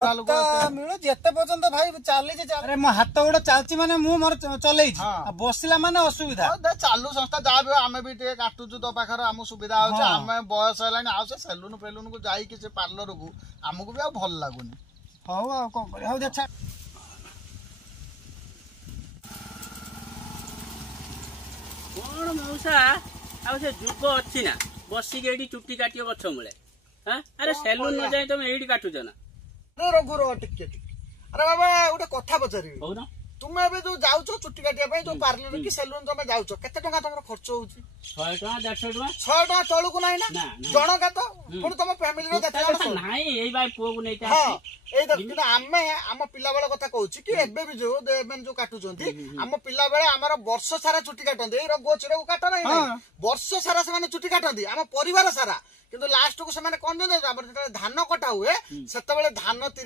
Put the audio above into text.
मिलू जिते पर्यंत भाई चली अरे मो हाथ गोड़ चलती माने मु मोर चल बसला माने असुविधा चालू संस्था जहाँ भी आम भी काटुचु तो पाखर आम सुविधा हो आम बयस है सेलुन फेलुन को जाइए से पार्लर को आमको भी भल लगुनि हौ आ कौन कर हौ देखा कौन मौसा आ से जुग अच्छी ना बसिक ये चुट्टी काटियो गछ मूले हाँ अरे सेलुन न जाए तुम ये काटुच ना रघुर टिके अरे बाबा गोटे कथा पचारि तुम ए जो जाऊ चुट्टी काटिया जो पार्लर कि सेलुन तुम जाऊ केते टका तुम खर्च हो 100 टका 150 टका 100 टका चलू को नहीं ना जनका तो पुणी तुम फैमिली रो देखला नहीं एई भाई पुओ को नहीं हां एई देख कि आमे हम पिला बेला कथा कहूची कि एबे भी जो देबेन जो काटू चंती हम पिला बेला हमर वर्ष सारा चुट्टी काटंदी ए गोचरे को काट नहीं वर्ष सारा से माने चुट्टी काटंदी हम परिवार सारा किंतु लास्ट को से माने कोन दे हमर धान कटा हुए सेते बेले धान 30